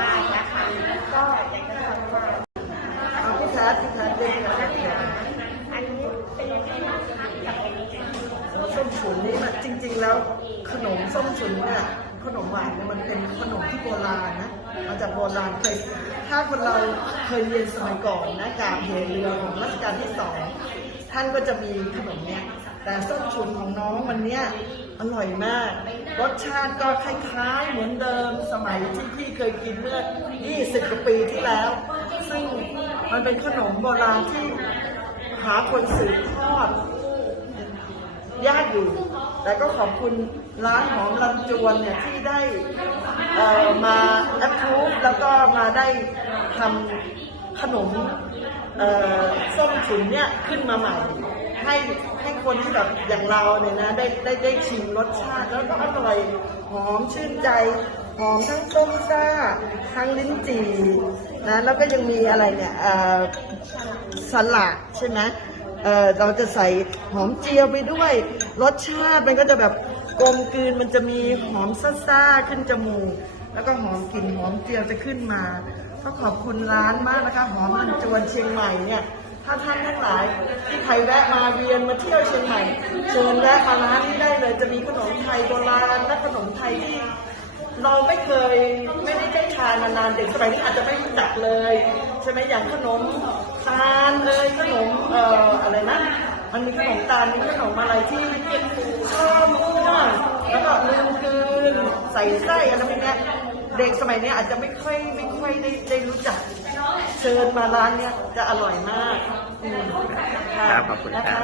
มากๆนะคะ ก็อยากจะขอบคุณเอพี่สาวพี่สาวเด็นะคะอันนี้เป็นยังไงบ้างคะกับอันนี้ส้มฉุนนี่มันจริง ๆ แล้วขนมส้มฉุนเนี่ยขนมหวานเนี่ยมันเป็นขนมที่โบราณนะมาจากโบราณเคยถ้าคนเราเคยเรียนสมัยก่อนนะจากเหตุเรือของรัชกาลที่สองท่านก็จะมีขนมเนี่ยแต่ส้มฉุนของน้องมันเนี่ยอร่อยมาก รสชาติก็คล้ายๆเหมือนเดิ มัยที่พี่เคยกินเมื่อ 20 กว่าปีที่แล้ว ซึ่งมันเป็นขนมโบราณที่หาคนสืบทอดยากอยู่ แต่ก็ขอบคุณร้านหอมลำจวนเนี่ยที่ได้มาแอปพูฟแล้วก็มาได้ทำขนมส้มฉุนเนี่ยขึ้นมาใหม่ ให้ให้คนที่แบบอย่างเราเนี่ยนะได้ได้ได้ชิมรสชาติแล้วก็อร่อยหอมชื่นใจ หอมทั้งส้มซ่าทั้งลิ้นจี่นะแล้วก็ยังมีอะไรเนี่ยสลัดใช่ไหมเเราจะใส่หอมเจียวไปด้วย รสชาติมันก็จะแบบกลมกลืนมันจะมีหอมซ่าๆขึ้นจมูกแล้วก็หอมกลิ่นหอมเจียวจะขึ้นมาก็ขอบคุณร้านมากนะคะ หอมมันจวนเชียงใหม่เนี่ยถ้าท่านทั้งหลายที่ใครแวะมาเวียนมาเที่ยวเชียงใหม่เชิญแวะมาร้านนี้ได้เลยจะมีขนมไทยโบราณและขนมไทยที่ เราไม่เคยไม่ได้ได้ทานมานานเด็กสมัยนี้อาจจะไม่รู้จักเลย ใช่ไหมอย่างขนมตาลเลยขนมเอ่ออะไรนะมันมีขนมตาลมีขนมอะไรที่ข้าวม่วงแล้วก็ลืมกลืนใส่ไส้อะไรพวกเนี้ยเด็กสมัยนี้อาจจะไม่ค่อยไม่ค่อยได้ได้รู้จัก เชิญมาร้านเนี้ยจะอร่อยมากอืมะครับขอบคุณครับนะะ